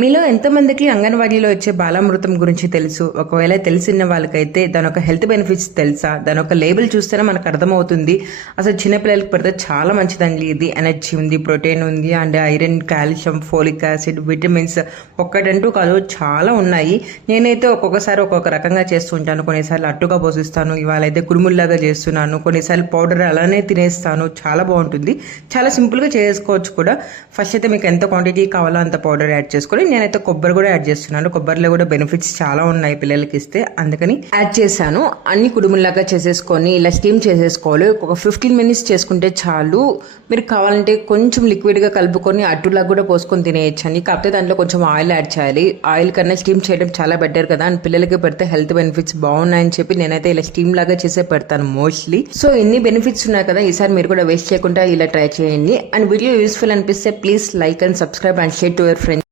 మీలో ఎంతమందికి అంగన్వాడీలో వచ్చే బాలామృతం గురించి తెలుసు? ఒకవేళ తెలిసిన వాళ్ళకైతే దాని ఒక హెల్త్ బెనిఫిట్స్ తెలుసా? దాని ఒక లేబుల్ చూస్తేనే మనకు అర్థమవుతుంది. అసలు చిన్నపిల్లలకి పెడితే చాలా మంచిదండి. ఇది ఎనర్జీ ఉంది, ప్రోటీన్ ఉంది, and iron, calcium, folic acid, vitamins ఒక్కటంటూ కాదు చాలా ఉన్నాయి. నేనైతే ఒక్కొక్కసారి ఒక్కొక్క రకంగా చేస్తూ ఉంటాను. కొన్నిసార్లు అట్టుగా పోసిస్తాను, ఇవాళ అయితే కుడుముల్లాగా చేస్తున్నాను, కొన్నిసార్లు పౌడర్ అలానే తినేస్తాను. చాలా బాగుంటుంది, చాలా సింపుల్గా చేసుకోవచ్చు కూడా. ఫస్ట్ అయితే మీకు ఎంత క్వాంటిటీ కావాలో అంత పౌడర్ యాడ్ చేసుకొని నేనైతే కొబ్బరి కూడా యాడ్ చేస్తున్నాను. కొబ్బరిలో కూడా బెనిఫిట్స్ చాలా ఉన్నాయి పిల్లలకి ఇస్తే, అందుకని యాడ్ చేశాను. అన్ని కుడుముల్లాగా చేసేసుకొని ఇలా స్టీమ్ చేసేసుకోవాలి. ఒక 15 మినిట్స్ చేసుకుంటే చాలు. మీరు కావాలంటే కొంచెం లిక్విడ్గా కలుపుకొని అట్టులాగా కూడా పోసుకొని తినేయచ్చు అండి. కాకపోతే దాంట్లో కొంచెం ఆయిల్ యాడ్ చేయాలి. ఆయిల్ కన్నా స్టీమ్ చేయడం చాలా బెటర్ కదా, అండ్ పిల్లలకి పెడితే హెల్త్ బెనిఫిట్స్ బాగున్నాయని చెప్పి నేనైతే ఇలా స్టీమ్ లాగా చేసే పెడతాను మోస్ట్లీ. సో ఇన్ని బెనిఫిట్స్ ఉన్నాయి కదా, ఈసారి మీరు కూడా వేస్ట్ చేయకుండా ఇలా ట్రై చేయండి. అండ్ వీడియో యూస్ఫుల్ అనిపిస్తే please like and subscribe and share to your friends.